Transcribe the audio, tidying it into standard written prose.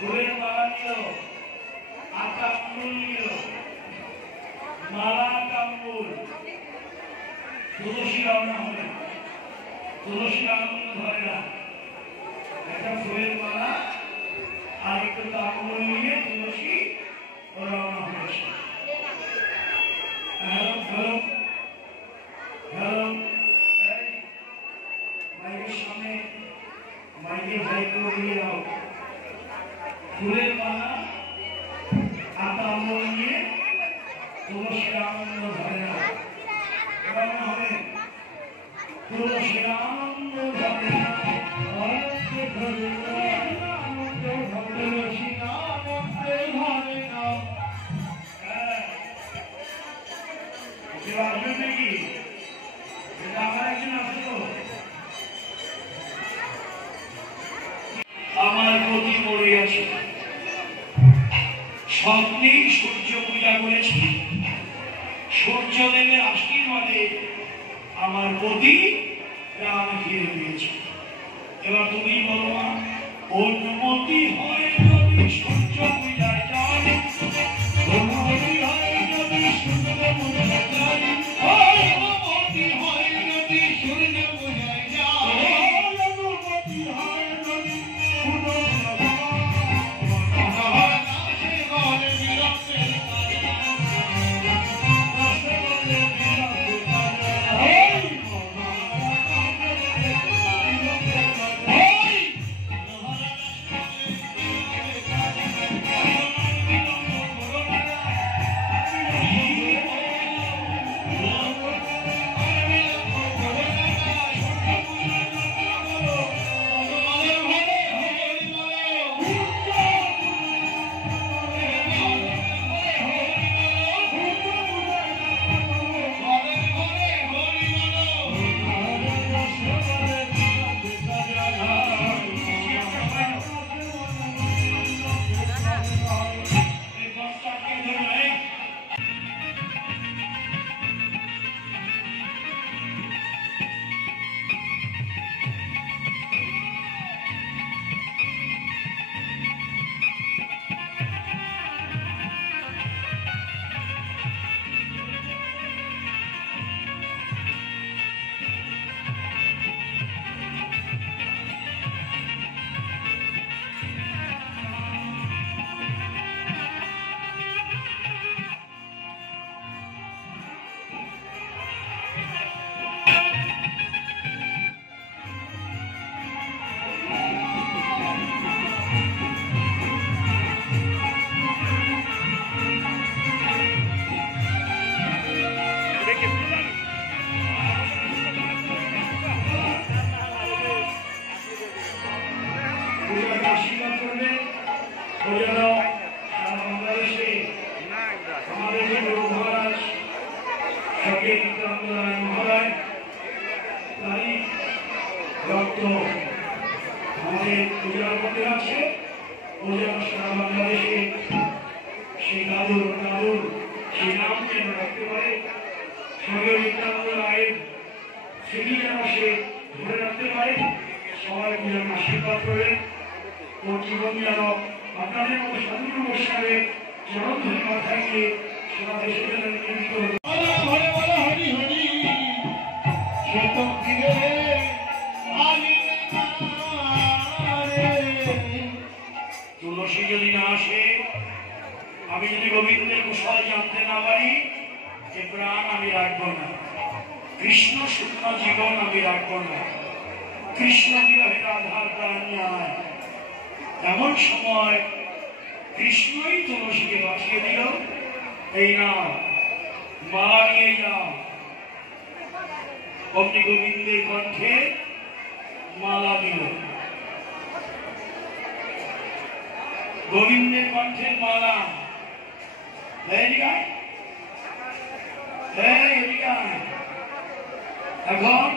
ফুলের মালা নিল, আটা আঙ্গুল নিল, মালা আঙ্গুল তুলসী রওনা হবে। তুলসী আঙ্গুল ধরে না, একটা ফুলের মালা আর একটু আঙ্গুল নিয়ে তুলসী রওনা হয়েছে। হ্যালো হ্যালো হ্যালো, মাইকের সামনে মাইকের ভাইকে দিয়ে দাও। ফুলের মালা আটা আঙ্গুল নিয়ে তুলসী আনন্দ ধরে না, রওনা হবে। তুলসী আনন্দ ধরে না, আনন্দ ধরে না, আনন্দ তুলসী আনন্দ ধরে না। আসবে নাকি? আমার একজন আসলো, আমার প্রতি মরে আছে। স্বপ্নে সূর্য পূজা করেছি, সূর্যদেবের আশীর্বাদে আমার প্রতি প্রাণ ফিরে পেয়েছে। এবার তুমি বলো না, অনুমতি হয় যদি সূর্য পূজায় যান, অনুমতি হয় যদি সূর্য পূজায় যান, অনুমতি হয় যদি সূর্য পূজায় যান, অনুমতি হয় যদি সূর্য আশীর্বাদ করবে। বাংলাদেশে আমাদের মহারাজ মহারাজ তারই রক্ত আমাদের পূজার মধ্যে আছে। পূজা সারা বাংলাদেশে সেই দাদুর দাদুর সেই নামকে রাখতে পারে। স্বর্গীয় নিত্যানন্দ রায়ের স্মৃতি যেন সে ধরে রাখতে পারে। সবাই পূজার আশীর্বাদ করবেন ও জীবন যেন আপনাদের মতো সাধুগুরু বৈষ্ণবের চরণ ধরে মাথায় গিয়ে সারা দেশের জন্য নির্মিত হল। তুলসী যদি না আসে, আমি যদি গোবিন্দের কুশল জানতে না পারি, যে প্রাণ আমি রাখবো না, কৃষ্ণ শুকন জীবন আমি রাখবো না। কৃষ্ণ বিরহের আধার প্রাণ আয়। এমন সময় কৃষ্ণই তুলসীকে বাঁচিয়ে দিল। এই না, মালা নিয়ে যাও। অমনি গোবিন্দের কণ্ঠে মালা দিল। গোবিন্দের কণ্ঠের মালা। এখন